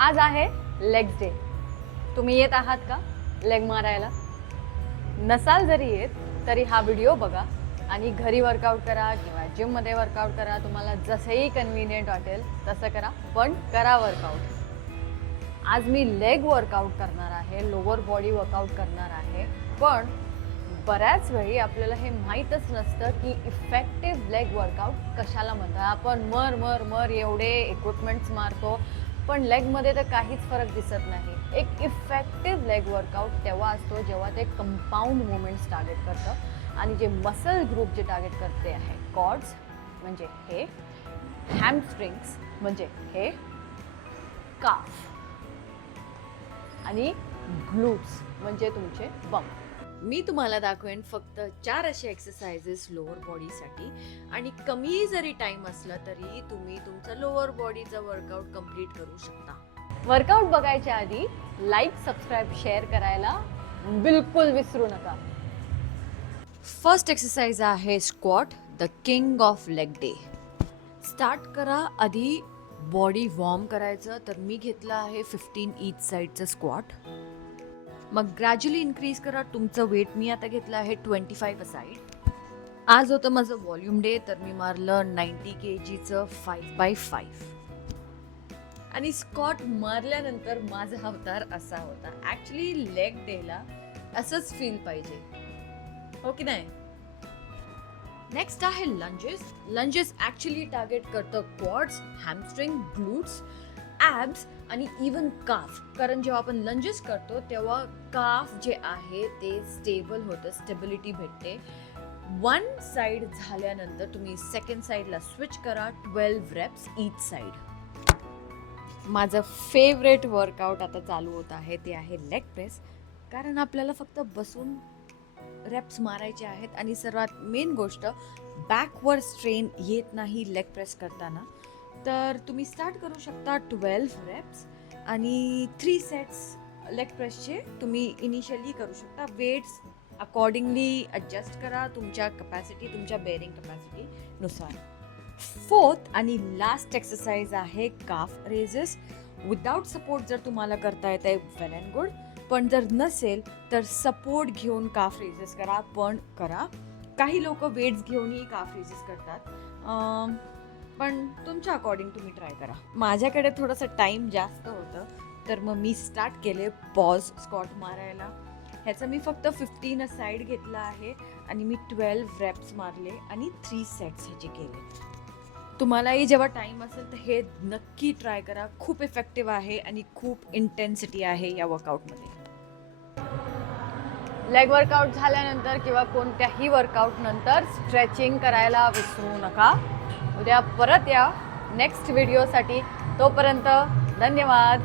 आज आहे legs day. तुम्ही येत आहात का लेग मारायला? नसाल जरी येत तरी हा व्हिडिओ बघा आणि घरी वर्कआउट करा किंवा जिममध्ये वर्कआउट करा. तुम्हाला जसंही कन्व्हिनियंट वाटेल तसं करा, पण करा वर्कआउट. आज मी लेग वर्कआउट करणार आहे, लोअर बॉडी वर्कआउट करणार आहे. पण बऱ्याच वेळी आपल्याला हे माहीतच नसतं की इफेक्टिव्ह लेग वर्कआउट कशाला म्हणतात. आपण मर एवढे इक्विपमेंट्स मारतो, पण लेगमध्ये तर काहीच फरक दिसत नाही. एक इफेक्टिव्ह लेग वर्कआउट तेव्हा असतो जेव्हा ते कंपाऊंड मुवमेंट्स टार्गेट करतं आणि जे मसल ग्रुप जे टार्गेट करते आहे, कॉर्ड्स म्हणजे हे, हॅमस्ट्रिंग्स म्हणजे हे, काफ आणि ग्लूट्स म्हणजे तुमचे बंप. मी तुम्हाला दाखवेन फक्त 4 असे एक्सरसाइजेस लोअर बॉडीसाठी आणि कमी जरी टाइम असला तरी तुम्ही तुमचं लोअर बॉडीचं वर्कआउट कंप्लीट करू शकता. वर्कआउट बघायच्या आधी लाईक, सबस्क्राईब, शेअर करायला बिलकुल विसरू नका. फर्स्ट एक्सरसाइज आहे squat, the king of leg day. Start करा आधी बॉडी वॉर्म करायचं. तर मी घेतलं आहे 15 ईच साईडचं स्क्वॉट. मग ग्रॅज्युअली इन्क्रीज करा तुमचं वेट. मी आता घेतलं आहे 25 साईड. आज होतं माझं व्हॉल्यूम डे, तर मी मारलं 90 kgचं 5x5. आणि स्क्वॉट मारल्यानंतर माझा अवतार असा होता. ॲक्च्युली लेग डेला असंच फील पाहिजे, हो की नाही? नेक्स्ट आहे लंजेस. लंजेस ॲक्च्युली टार्गेट करतं क्वाड्स, हॅमस्ट्रिंग, ग्लूट्स, ॲब्स आणि इवन काफ. कारण जेव्हा आपण लंजेस करतो तेव्हा काफ जे आहे ते स्टेबल होतं, स्टेबिलिटी भेटते. 1 साईड झाल्यानंतर तुम्ही सेकंड साईडला स्विच करा. 12 रेप्स ईच साईड. माझं फेवरेट वर्कआउट आता चालू होत आहे ते आहे लेग प्रेस. कारण आपल्याला फक्त बसून रेप्स मारायचे आहेत आणि सर्वात मेन गोष्ट बॅकवर स्ट्रेन येत नाही लेग प्रेस करताना. तर तुम्ही स्टार्ट करू शकता 12 रेप्स आणि 3 सेट्स लेग प्रेसचे तुम्ही इनिशियली करू शकता. वेट्स अकॉर्डिंगली ॲडजस्ट करा तुमच्या कपॅसिटी, तुमच्या बेअरिंग कपॅसिटीनुसार. फोर्थ आणि लास्ट एक्सरसाइज आहे काफ रेजेस. विदाउट सपोर्ट जर तुम्हाला करता येत आहे वेल अँड गुड, पण जर नसेल तर सपोर्ट घेऊन काफ रेजेस करा, पण करा. काही लोक वेट्स घेऊनही काफ रेजेस करतात, पण तुमच्या अकॉर्डिंग तुम्ही ट्राय करा. माझ्याकडे थोडंसं टाईम जास्त होतं तर मग मी स्टार्ट केले पॉज स्क्वॉट मारायला. ह्याचं मी फक्त 15 साईड घेतला आहे आणि मी 12 रेप्स मारले आणि 3 सेट्स ह्याचे केले. तुम्हालाही जेव्हा टाईम असेल तर हे नक्की ट्राय करा. खूप इफेक्टिव्ह आहे आणि खूप इंटेन्सिटी आहे या वर्कआउटमध्ये. लेग वर्कआउट झाल्यानंतर किंवा कोणत्याही वर्कआउट नंतर स्ट्रेचिंग करायला विसरू नका. उद्या परत या नेक्स्ट व्हिडिओसाठी. तोपर्यंत धन्यवाद.